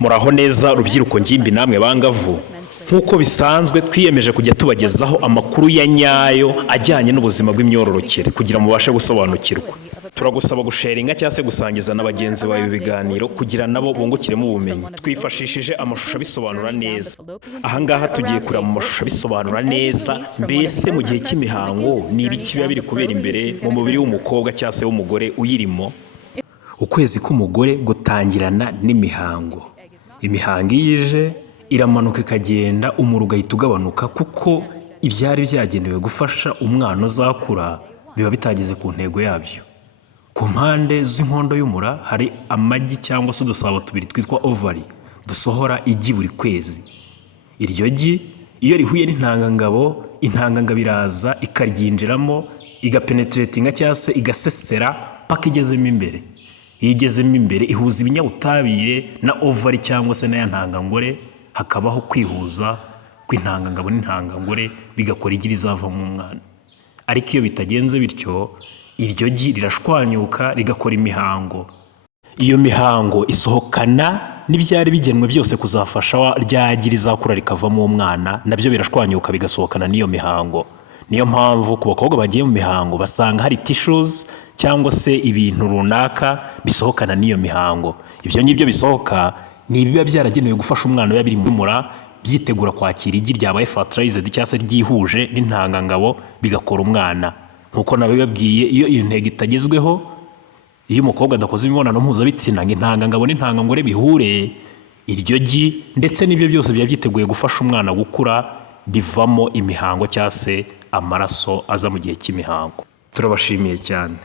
Muraho neza rubyiruko ngimbi namwe bangavu. Nk'uko bisanzwe twiyemeje kujya tubagezaho amakuru ya nyayo ajyanye n'ubuzima bw'imyororokere kugira mubashe gusobanukirwa. Turagusaba gusharinga cyangwa se gusangiza na bagenzi bawe ibiganiro kugira nabo bungukiremo ubumenyi. Twifashishije amashusho abisobanura neza. Ahangaha tugiye kureba mu mashusho abisobanura neza, mbese mu gihe cy'imihango ni ibiki biba biri kubera imbere mu mubiri w'umukobwa cyangwa se w'umugore uyirimo. Ukwezi k'umugore gutangirana n'imihango. Imihango ije iramanuka ikagenda, umuro ugahita ugabanuka kuko ibyari byagenewe gufasha umwana uzakura biba bitageze ku ntego yabyo. Ku mpande z'inkondo y'umura hari amagi cyangwa se udusabo tubiri twitwa ovary dusohora igi buri kwezi. Iryo gi iyo rihuye n'intangangabo, intangangabo iraza ikaryinjiramo igapenetratinga cyangwa se igasesera paka igezemo imbere. Iyo igezemo imbere ihuza ibinyabutabire na ovary cyangwa se na ntangangore, hakabaho kwihuza kw'intangangabo n'intangangore bigakora igi rizavamo umwana. Ariko iyo bitagenze bityo, iryo gi rirashwanyuka rigakora imihango. Iyo mihango isohokana n'ibyari bigenwe byose kuzafasha rya gi rizakura rikavamo umwana, nabyo birashwanyuka bigasohokana n'iyo mihango. Niyo mpamvu ku bakobwa bagiye mu mihango basanga hari tissues cyangwa se ibintu runaka bisohokana n'iyo mihango. Ibyo ngibyo bisohoka ni ibiba byaragenewe gufasha umwana biba biri mu mura, byitegura kwakira igi ryabaye fertilized cyangwa se ryihuje n'intangangabo bigakora umwana. Nkuko nabibabwiye, iyo ntego itagezweho, iyo umukobwa adakoze imibonano mpuzabitsina ngo intangangabo n'intangangore bihure, iryo gi ndetse n'ibyo byose byaba byiteguye gufasha umwana gukura bivamo imihango cyangwa se amaraso aza mu gihe cy'imihango. Turabashimiye cyane.